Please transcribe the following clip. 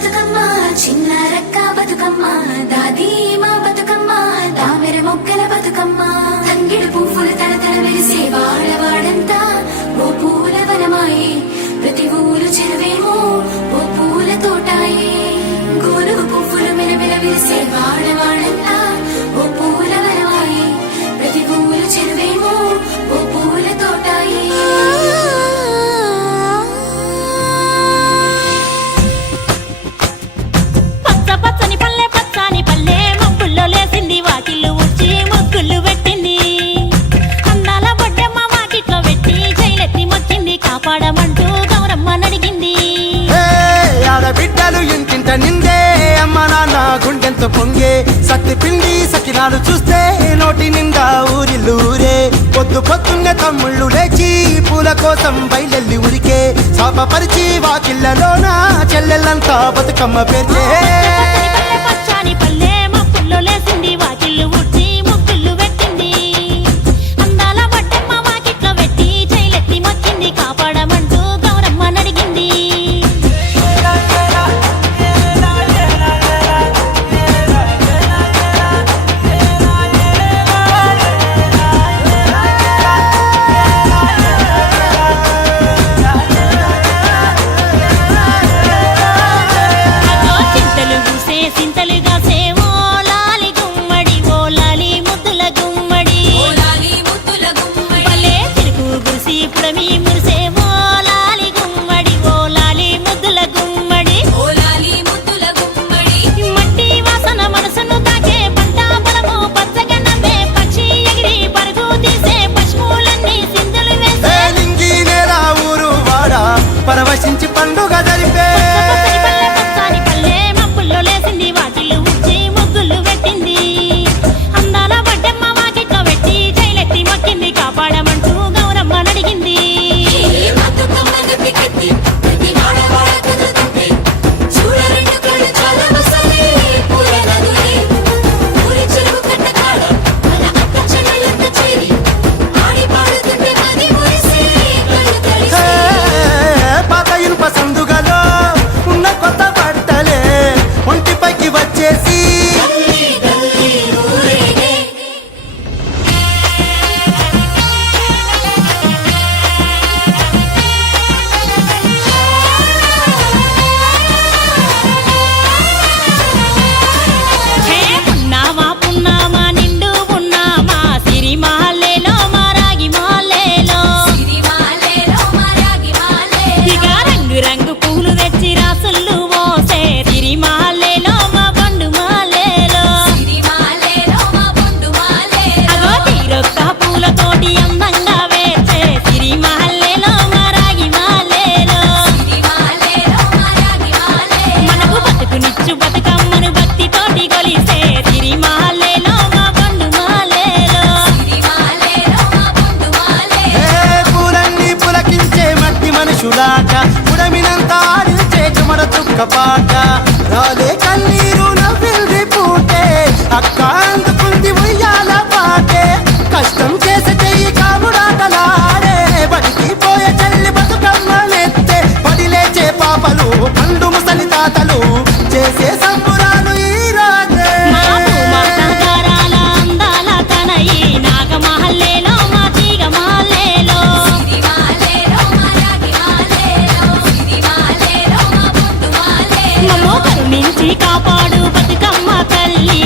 బతుకమ్మ చిన్న రక్క బతుకమ్మ దాది మా బతుకమ్మ తామెర మొక్కల బతుకమ్మ తంగిడు పువ్వులు తడతడ వెలిసే వాడవాడంతా ఓ పూల వనమాయే ప్రతి ఊరు చెరువేమో ఓ పూల తోటాయే గోలుగు పువ్వులు మెలమెల విరిసే వాడవాడంతా ఓ పూల వనమాయే ప్రతి ఊరు చెరువేమో ఓ పూల తోటాయే బిడ్డలు ఇంటింట నిందే అమ్మ నాన్న గుండెంతో పొంగే సత్తి పిండి సకినాలు చూస్తే నోటి నిండా ఊరిల్లూరే పొద్దు పొద్దున్నే తమ్ముళ్ళు లేచి పూల కోసం బయలెల్లి ఉరికే శాపపరిచి వాకిళ్ళలోన చెల్లెళ్ళంతా బతుకమ్మ పేర్చే పరవశించి పండుగ జరిపే ఉడమినంత ఆడిచే చెమర చుక్క పాట రాలే కన్నీరు నవ్వింది పూటే అక్క అందుకుంది ఉయ్యాల పాటే కష్టం చేసే చెయ్యి కాముడాటలాడే బడికి పోయే చెల్లి బతుకమ్మ నెత్తే పడి లేచే పాపలు పండు ముసలి తాతలు చేసే సంబురాలు ఈ రాజే కాపాడు బతుకమ్మ తల్లి.